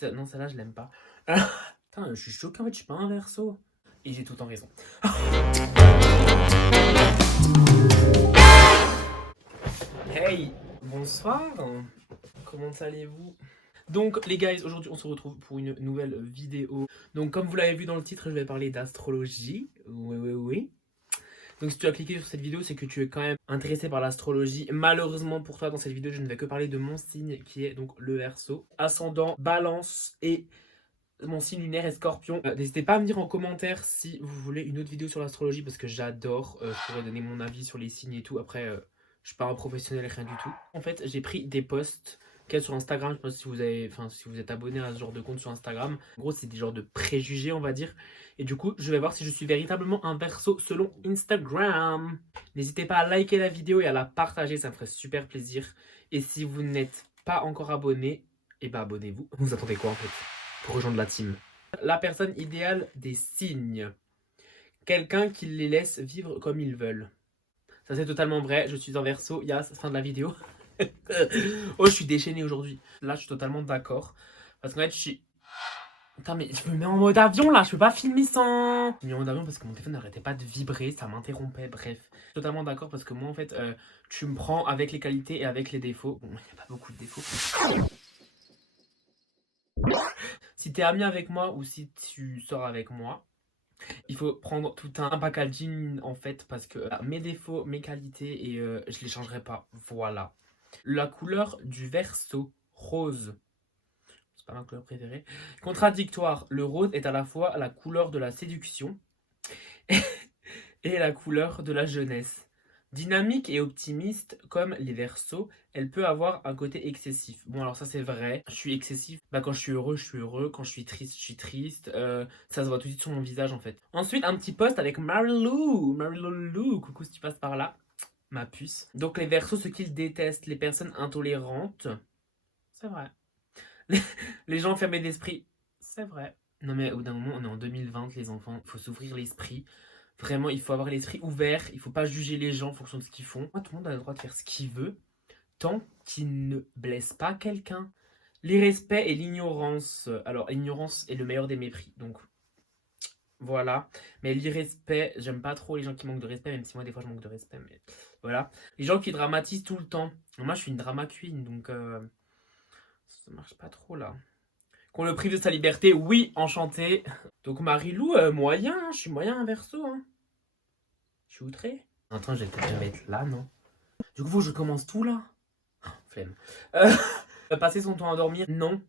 Non, celle-là, je l'aime pas. Putain, je suis choquée, en fait, je suis pas un Verseau. Et j'ai tout le temps raison. Hey, bonsoir. Comment allez-vous? Donc les guys, aujourd'hui on se retrouve pour une nouvelle vidéo. Donc comme vous l'avez vu dans le titre, je vais parler d'astrologie. Oui. Donc si tu as cliqué sur cette vidéo, c'est que tu es quand même intéressé par l'astrologie. Malheureusement pour toi, dans cette vidéo, je ne vais que parler de mon signe qui est donc le Verseau. Ascendant, Balance et mon signe lunaire est Scorpion. N'hésitez pas à me dire en commentaire si vous voulez une autre vidéo sur l'astrologie parce que j'adore. Je pourrais donner mon avis sur les signes et tout. Après, je suis pas un professionnel, rien du tout. En fait, j'ai pris des posts sur Instagram. Je sais pas si vous avez, si vous êtes abonné à ce genre de compte sur Instagram. En gros, c'est des genres de préjugés, on va dire. Et du coup, je vais voir si je suis véritablement un Verseau selon Instagram. N'hésitez pas à liker la vidéo et à la partager, ça me ferait super plaisir. Et si vous n'êtes pas encore abonné, eh ben abonnez-vous. Vous attendez quoi en fait pour rejoindre la team? La personne idéale des signes. Quelqu'un qui les laisse vivre comme ils veulent. Ça c'est totalement vrai, je suis en Verseau, il y a fin de la vidéo. Oh, je suis déchaîné aujourd'hui. Là, je suis totalement d'accord. Parce qu'en fait, je suis... Putain, mais je me mets en mode avion là, je peux pas filmer sans. Je me mets en mode avion parce que mon téléphone n'arrêtait pas de vibrer, ça m'interrompait, bref. Je suis totalement d'accord parce que moi, en fait, tu me prends avec les qualités et avec les défauts. Bon, il n'y a pas beaucoup de défauts. Si t'es ami avec moi ou si tu sors avec moi, il faut prendre tout un packaging en fait parce que mes défauts, mes qualités et je les changerai pas. Voilà. La couleur du Verseau, rose. C'est pas ma couleur préférée. Contradictoire. Le rose est à la fois la couleur de la séduction et la couleur de la jeunesse. Dynamique et optimiste comme les Verseaux, elle peut avoir un côté excessif. Bon alors ça c'est vrai, je suis excessif. Quand je suis heureux, je suis heureux. Quand je suis triste, je suis triste. Ça se voit tout de suite sur mon visage en fait. Ensuite un petit post avec Marilou. Marilou, coucou si tu passes par là. Ma puce. Donc les Verseaux, ce qu'ils détestent, les personnes intolérantes. C'est vrai. Les gens fermés d'esprit. C'est vrai. Non mais au bout d'un moment, on est en 2020 les enfants. Il faut s'ouvrir l'esprit. Vraiment, il faut avoir l'esprit ouvert, il faut pas juger les gens en fonction de ce qu'ils font. Tout le monde a le droit de faire ce qu'il veut, tant qu'il ne blesse pas quelqu'un. L'irrespect et l'ignorance. Alors, l'ignorance est le meilleur des mépris, donc voilà. Mais l'irrespect, j'aime pas trop les gens qui manquent de respect, même si moi, des fois, je manque de respect, mais voilà. Les gens qui dramatisent tout le temps. Moi, je suis une drama queen, donc ça marche pas trop, là. Qu'on le prive de sa liberté, oui, enchanté. Donc Marilou, moyen, hein, je suis moyen un Verseau, hein. Je suis outré. Attends, je vais peut-être me mettre là, non? Du coup, faut que je commence tout là? Flemme. Passer son temps à dormir, non.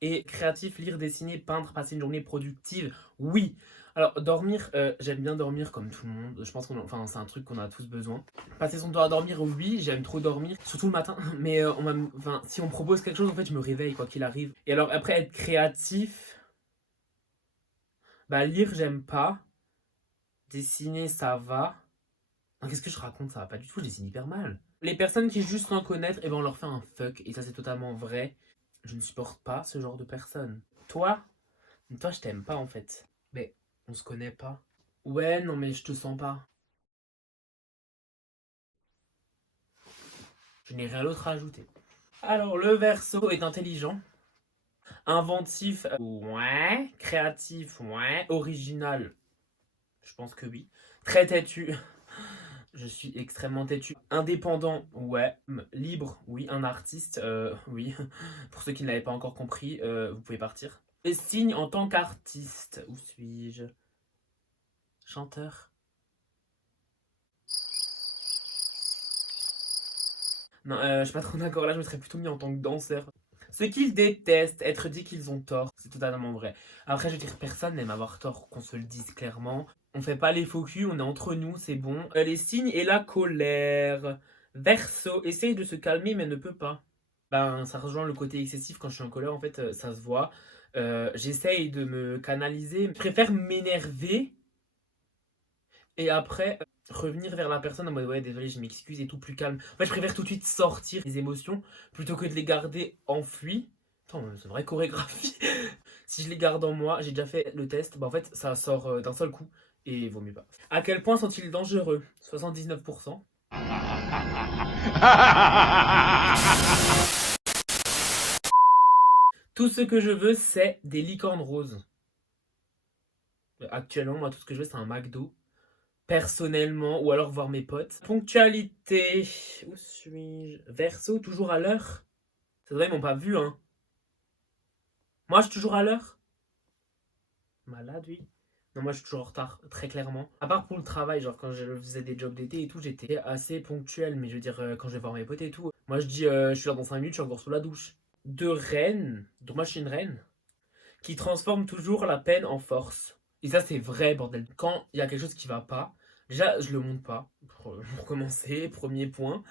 Et créatif, lire, dessiner, peindre, passer une journée productive, oui. Alors, dormir, j'aime bien dormir comme tout le monde. Je pense c'est un truc qu'on a tous besoin. Passer son temps à dormir, oui, j'aime trop dormir, surtout le matin. Mais si on me propose quelque chose, en fait, je me réveille quoi qu'il arrive. Et alors, après, être créatif, lire, j'aime pas. Dessiner, ça va. Qu'est-ce que je raconte? Ça va pas du tout, je dessine hyper mal. Les personnes qui juste sans connaître, on leur fait un fuck. Et ça, c'est totalement vrai. Je ne supporte pas ce genre de personnes. Toi, je t'aime pas en fait. Mais on se connaît pas. Ouais, non, mais je te sens pas. Je n'ai rien d'autre à ajouter. Alors, le Verseau est intelligent. Inventif, ouais. Créatif, ouais. Original, je pense que oui. Très têtu. Je suis extrêmement têtu. Indépendant, ouais. Libre, oui. Un artiste, oui. Pour ceux qui ne l'avaient pas encore compris, vous pouvez partir. Les signes en tant qu'artiste. Où suis-je? Chanteur. Non, je suis pas trop d'accord. Là, je me serais plutôt mis en tant que danseur. Ce qu'ils détestent, être dit qu'ils ont tort, c'est totalement vrai. Après, je veux dire, personne n'aime avoir tort, qu'on se le dise clairement. On fait pas les faux culs, on est entre nous, c'est bon. Les signes et la colère. Verseau, essaye de se calmer mais ne peut pas. Ça rejoint le côté excessif quand je suis en colère, en fait, ça se voit. J'essaye de me canaliser. Je préfère m'énerver et après revenir vers la personne en mode ouais, désolé, je m'excuse et tout, plus calme. En fait, je préfère tout de suite sortir les émotions plutôt que de les garder enfouies. Attends, c'est une vraie chorégraphie. Si je les garde en moi, j'ai déjà fait le test, en fait, ça sort d'un seul coup et vaut mieux pas. À quel point sont-ils dangereux? 79%. Tout ce que je veux, c'est des licornes roses. Actuellement, moi, tout ce que je veux, c'est un McDo. Personnellement, ou alors voir mes potes. Ponctualité. Où suis-je? Verseau, toujours à l'heure. C'est vrai, ils m'ont pas vu, hein. Moi, je suis toujours à l'heure. Malade, oui. Non, moi, je suis toujours en retard, très clairement. À part pour le travail, genre quand je faisais des jobs d'été et tout, j'étais assez ponctuel. Mais je veux dire, quand je vais voir mes potes et tout, moi, je dis, je suis là dans 5 minutes, je suis encore sous la douche. De reine. Donc, moi, je suis une reine qui transforme toujours la peine en force. Et ça, c'est vrai, bordel. Quand il y a quelque chose qui va pas, déjà, je le montre pas, pour commencer, premier point.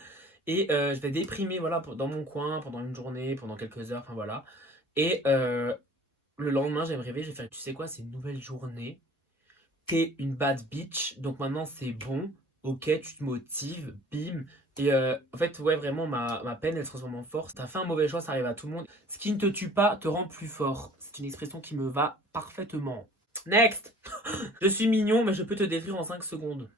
Et je vais déprimer, voilà, dans mon coin pendant une journée, pendant quelques heures, enfin voilà. Et le lendemain, je vais me réveiller, je vais faire, tu sais quoi, c'est une nouvelle journée. T'es une bad bitch, donc maintenant c'est bon. Ok, tu te motives, bim. Et en fait, ouais, vraiment, ma peine, elle se transforme en force. T'as fait un mauvais choix, ça arrive à tout le monde. Ce qui ne te tue pas te rend plus fort. C'est une expression qui me va parfaitement. Next. Je suis mignon, mais je peux te détruire en 5 secondes.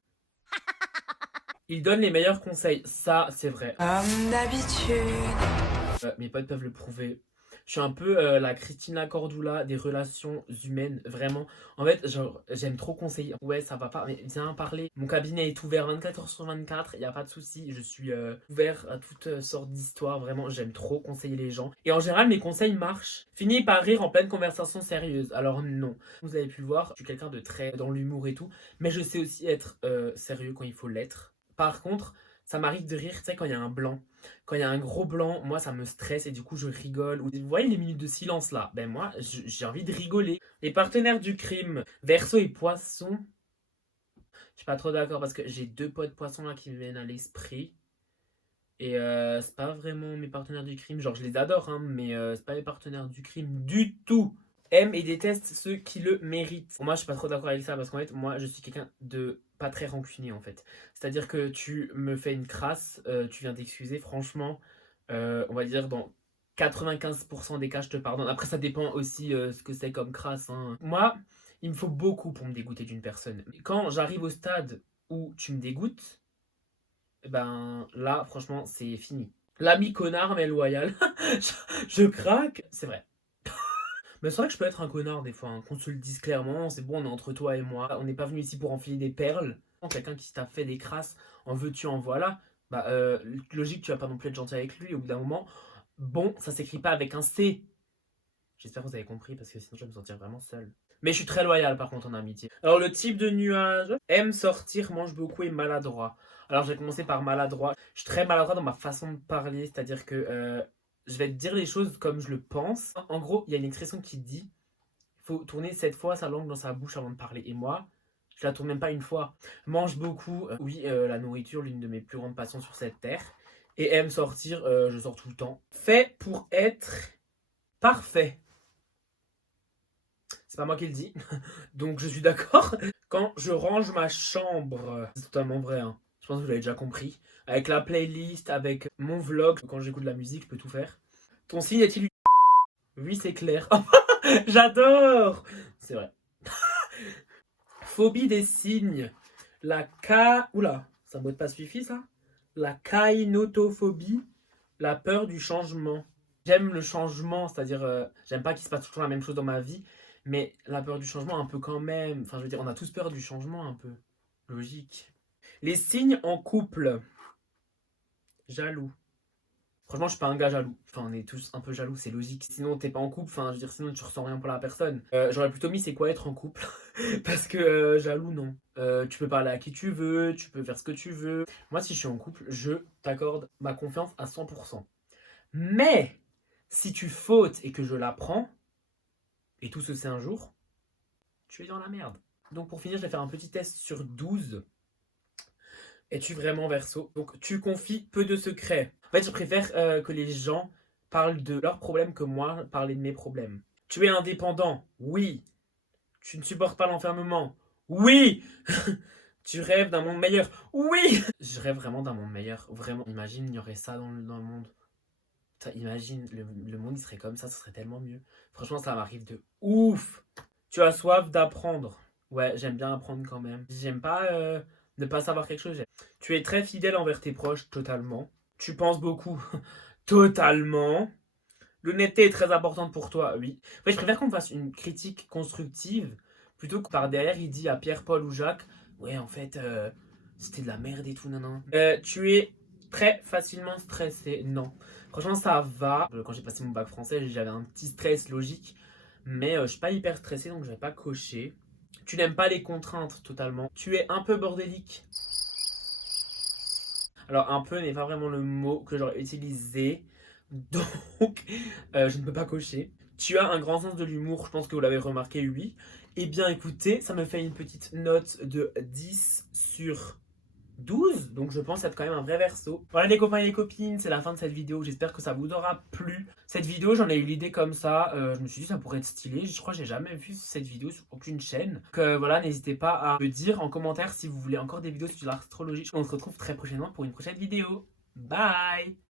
Il donne les meilleurs conseils. Ça, c'est vrai. Comme d'habitude. Mes potes peuvent le prouver. Je suis un peu la Christina Cordula des relations humaines, vraiment. En fait, genre, j'aime trop conseiller. Ouais, ça va pas, mais viens parler. Mon cabinet est ouvert 24 heures sur 24, il n'y a pas de souci. Je suis ouvert à toutes sortes d'histoires, vraiment. J'aime trop conseiller les gens. Et en général, mes conseils marchent. Fini par rire en pleine conversation sérieuse. Alors non, vous avez pu le voir, je suis quelqu'un de très dans l'humour et tout. Mais je sais aussi être sérieux quand il faut l'être. Par contre, ça m'arrive de rire, tu sais, quand il y a un blanc. Quand il y a un gros blanc, moi ça me stresse et du coup je rigole. Vous voyez les minutes de silence là? Ben moi j'ai envie de rigoler. Les partenaires du crime, Verseau et Poisson. Je suis pas trop d'accord parce que j'ai deux potes poissons là qui me viennent à l'esprit. Et c'est pas vraiment mes partenaires du crime. Genre je les adore, hein, mais c'est pas mes partenaires du crime du tout. Aime et déteste ceux qui le méritent. Moi je suis pas trop d'accord avec ça parce qu'en fait moi je suis quelqu'un de pas très rancunier en fait. C'est-à-dire que tu me fais une crasse, tu viens t'excuser, franchement, on va dire dans 95% des cas je te pardonne. Après ça dépend aussi ce que c'est comme crasse, hein. Moi, il me faut beaucoup pour me dégoûter d'une personne. Quand j'arrive au stade où tu me dégoûtes, ben là franchement c'est fini. L'ami connard mais loyal. je craque, c'est vrai. Mais c'est vrai que je peux être un connard des fois, hein, qu'on se le dise clairement, c'est bon, on est entre toi et moi, on n'est pas venu ici pour enfiler des perles. Quelqu'un qui t'a fait des crasses, en veux-tu, en voilà, bah logique, tu vas pas non plus être gentil avec lui au bout d'un moment. Bon, ça s'écrit pas avec un C. J'espère que vous avez compris parce que sinon je vais me sentir vraiment seul. Mais je suis très loyal par contre en amitié. Alors le type de nuage, aime sortir, mange beaucoup et maladroit. Alors je vais commencer par maladroit. Je suis très maladroit dans ma façon de parler, c'est-à-dire que je vais te dire les choses comme je le pense. En gros, il y a une expression qui dit faut tourner 7 fois sa langue dans sa bouche avant de parler. Et moi, je la tourne même pas une fois. Mange beaucoup, oui, la nourriture, l'une de mes plus grandes passions sur cette terre. Et aime sortir, je sors tout le temps. Fait pour être parfait. C'est pas moi qui le dis, donc je suis d'accord. Quand je range ma chambre, c'est totalement vrai, hein. Je pense que vous l'avez déjà compris. Avec la playlist, avec mon vlog, quand j'écoute de la musique, je peux tout faire. Ton signe est-il... Oui, c'est clair. J'adore. C'est vrai. Phobie des signes. La K... Oula, c'est un mot de passe wifi, ça? La kainotophobie. La peur du changement. J'aime le changement, c'est-à-dire, j'aime pas qu'il se passe toujours la même chose dans ma vie, mais la peur du changement, un peu quand même. Enfin, je veux dire, on a tous peur du changement, un peu. Logique. Les signes en couple. Jaloux. Franchement, je suis pas un gars jaloux. Enfin, on est tous un peu jaloux, c'est logique. Sinon, t'es pas en couple. Enfin, je veux dire, sinon, tu ressens rien pour la personne. J'aurais plutôt mis c'est quoi être en couple. Parce que jaloux, non. Tu peux parler à qui tu veux, tu peux faire ce que tu veux. Moi, si je suis en couple, je t'accorde ma confiance à 100%. Mais, si tu fautes et que je l'apprends, et tout se sait un jour, tu es dans la merde. Donc, pour finir, je vais faire un petit test sur 12. Es-tu vraiment Verseau? Donc, tu confies peu de secrets. En fait, je préfère que les gens parlent de leurs problèmes que moi parler de mes problèmes. Tu es indépendant? Oui. Tu ne supportes pas l'enfermement? Oui. Tu rêves d'un monde meilleur? Oui. Je rêve vraiment d'un monde meilleur. Vraiment. Imagine, il y aurait ça dans le monde. Putain, imagine, le monde il serait comme ça serait tellement mieux. Franchement, ça m'arrive de ouf. Tu as soif d'apprendre. Ouais, j'aime bien apprendre quand même. J'aime pas ne pas savoir quelque chose. Tu es très fidèle envers tes proches, totalement. Tu penses beaucoup, totalement. L'honnêteté est très importante pour toi, oui. En fait, je préfère qu'on me fasse une critique constructive plutôt que par derrière, il dit à Pierre, Paul ou Jacques, ouais, en fait, c'était de la merde et tout, non, non. Tu es très facilement stressé, non. Franchement, ça va. Quand j'ai passé mon bac français, j'avais un petit stress logique, mais je suis pas hyper stressé, donc je vais pas cocher. Tu n'aimes pas les contraintes totalement. Tu es un peu bordélique. Alors, un peu n'est pas vraiment le mot que j'aurais utilisé. Donc, je ne peux pas cocher. Tu as un grand sens de l'humour, je pense que vous l'avez remarqué, oui. Eh bien, écoutez, ça me fait une petite note de 10 sur 12. Donc, je pense être quand même un vrai verso. Voilà, les copains et les copines, c'est la fin de cette vidéo. J'espère que ça vous aura plu. Cette vidéo, j'en ai eu l'idée comme ça. Je me suis dit, ça pourrait être stylé. Je crois que j'ai jamais vu cette vidéo sur aucune chaîne. Donc, voilà, n'hésitez pas à me dire en commentaire si vous voulez encore des vidéos sur l'astrologie. On se retrouve très prochainement pour une prochaine vidéo. Bye!